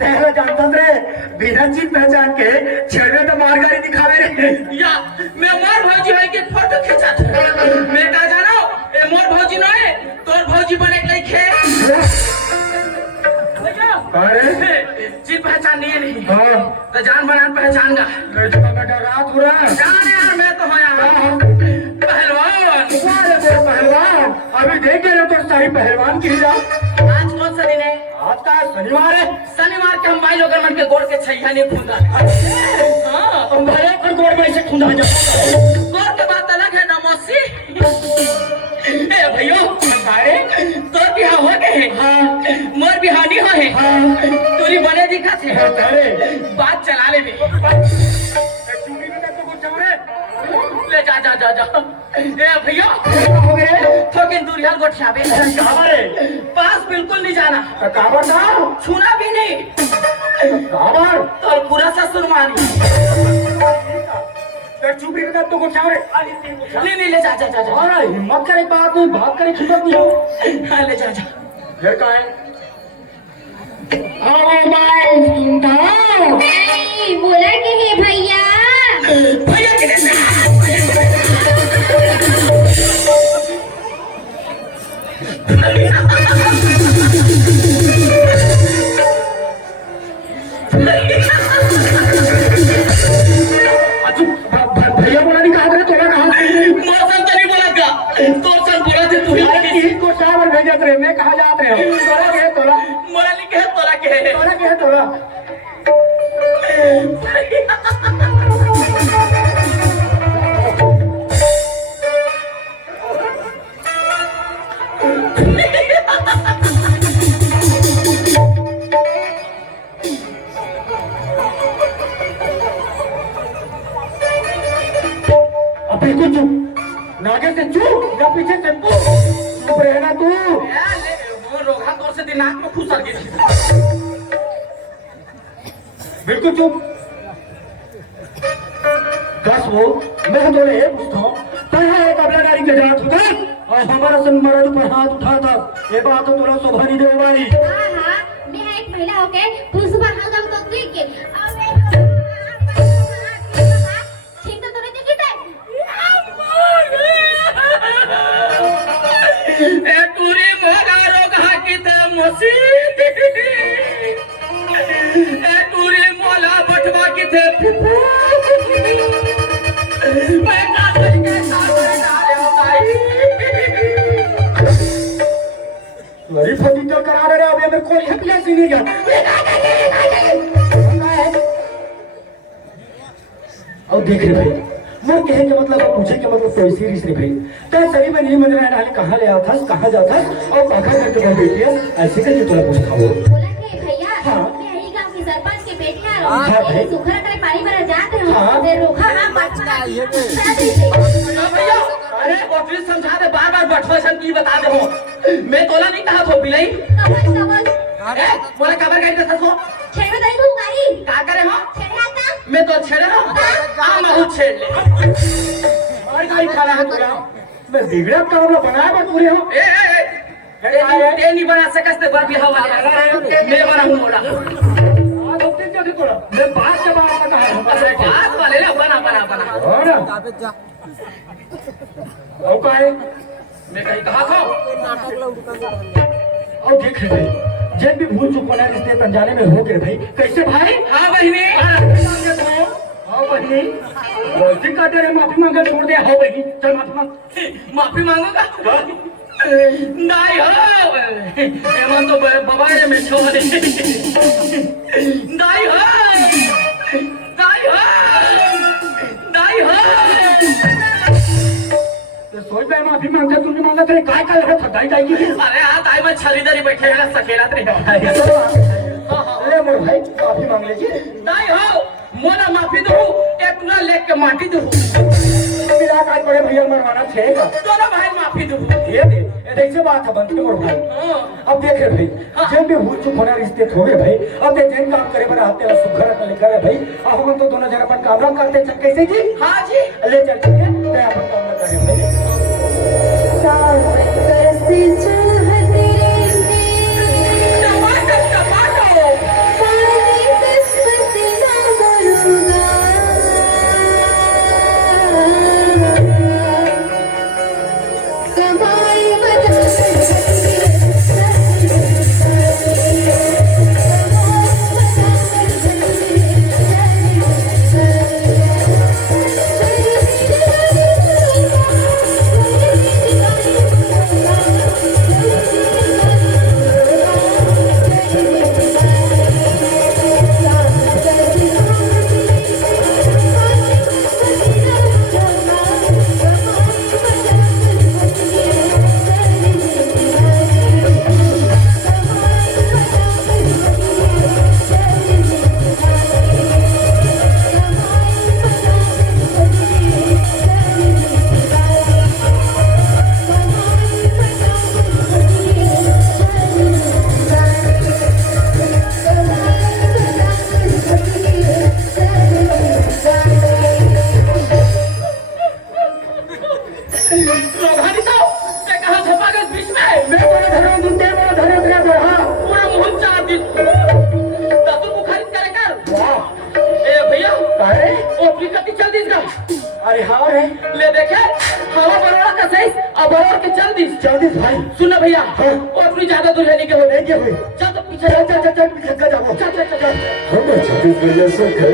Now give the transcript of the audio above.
तेरा जानता रे बिना चीज पहचान के छेड़े तो मार गाड़ी दिखावे रे या मैं मोर भौजी है के फोटो खींचा मैं का जानो ए मोर भौजी नय तोर भौजी बने के खे अरे चीज पहचान नहीं हां तो जान बनान पहचान गा बेटा रात हो रहा जान यार मैं तो हूं यार पहलवान अरे मेरा पहलवान अभी देख रहे तो सारी पहलवान की जा आज कौन सा दिन है आज का शनिवार है शनिवार के हम भाई लोग मन के गोड़ के छैया नहीं खूंदा हां हम भाई पर गोड़ में से खुंदा जा गोड़ के बात अलग है ना मौसी ए भैया अरे तोर बिहार हो गए हां मोर बिहार नहीं हो है हां तोरी बने दिखत है अरे बात चला ले बे चूड़ी में तो कुछ चमड़े ले जा जा जा जा ए भैया हो गए थोकिन दूर यार गोठियाबे काबर है पास बिल्कुल नहीं जाना काबर ना छूना भी नहीं काबर तो पूरा ससुर मानी चूड़ी में तो कुछ चमड़े नहीं नहीं ले जा जा जा जा अरे हिम्मत करे बात करे छुपत नहीं हो हाँ, ले जा जा ये का है अरे भाई सुनता नहीं बोला के है भैया भैया के भैया बोला नहीं कहा तोला कहा मौसम तो नहीं बोला का तो सन बोला थे तू ही तीन को चावल भेजत रहे मैं कहा जात रहे हो तोला के तोला मोरा नहीं कहे तोरा के तोला के तोला अब बिल्कुल चुप नागे से चुप या पीछे से चुप रहना तू वो रोगा तोर से दिमाग में खुसर गई बिल्कुल चुप दस वो मैं तो ये पूछता हूँ पहला एक अपना गाड़ी के जात होता और हमारा सन मर्द पर हाथ उठाता ये बात तो तुला शोभा नहीं दे वाली हाँ हाँ मैं एक महिला होके तू सुबह हाल दम तो देख के ठीक तो तोरे देखी थे ए टूरी मोगा रोगा की ते मोसी ए टूरी मोला बटवा की थे मैं काटे के साथ डाले हो भाई लड़ी फटी तो करा रहे अभी मेरे को यहाँ पिया सी नहीं गया और देख रहे भाई मैं कहने के मतलब पूछे के मतलब कोई सीरीज रे भाई तो सरी में नहीं मन रहा है कहाँ ले आता कहाँ जाता और कहाँ करके मैं बेटी है ऐसे करके तुला कुछ खाओ बोला के भैया हाँ। मैं यही गांव की सरपंच के बेटी हाँ, है भाई। सुखरा करे पानी भरा जाते हो हाँ। ते रोका हां बचना भैया अरे ऑफिस समझा दे बार बार बैठो सन की बता दे हो मैं तोला नहीं कहा तो बिलाई समझ अरे बोले कबर गई तो सो छेड़ दई तू गाड़ी का करे हो छेड़ आता मैं तो छेड़े हो आ मैं हूं छेड़ ले और गाड़ी खाना है तुला मैं बिगड़ा का मतलब बनाया पर पूरे हो ए ते नहीं बना सकते बर बिहाव वाले मैं बनाऊं मोड़ा आज होते जो थोड़ा मैं बात के बारे में कहा अरे बात वाले ना बना बना बना और और का है मैं कहीं कहा था और देख रहे भाई जब भी भूल चुक बना रिश्ते तंजाने में हो गए भाई कैसे भाई हाँ बहिनी हाँ बहनी गलती का तेरे माफी मांगा छोड़ दे हाँ बहनी चल माफी मांग माफी मांगोगा नहीं हो एमन तो बबाए में छोड़े नहीं हो नहीं हो नहीं हो तो सोच बे माफी मांगता तूने मांगा तेरे काय काय है फटाई जाएगी अरे हाँ ताई में छलीदारी बैठे है सकेला तेरे अरे मोर भाई माफी मांग लीजिए नहीं हो मोला माफी दो एक पूरा लेक के माटी दो मेरा काय बड़े भैया मरवाना छेगा दोनों भाई माफी दो ये ऐसे बात है बनते मोर भाई अब देख रहे भाई जब भी भूल चुक होना रिश्ते थोड़े भाई अब देख जैन काम करे बना आते हैं सुघर कर करे भाई अब हम तो दोनों जन अपन काम करते चल कैसे जी हाँ जी ले चल ठीक है मैं अपन काम करे भाई टमाटर टमाटर सतीश भाई सुन ना भैया हाँ। वो अपनी ज्यादा दूर है नहीं के हो नहीं के हुए चल तो पीछे चल चल चल चल पीछे का जाओ चल चल चल हम छत्तीस भैया से घर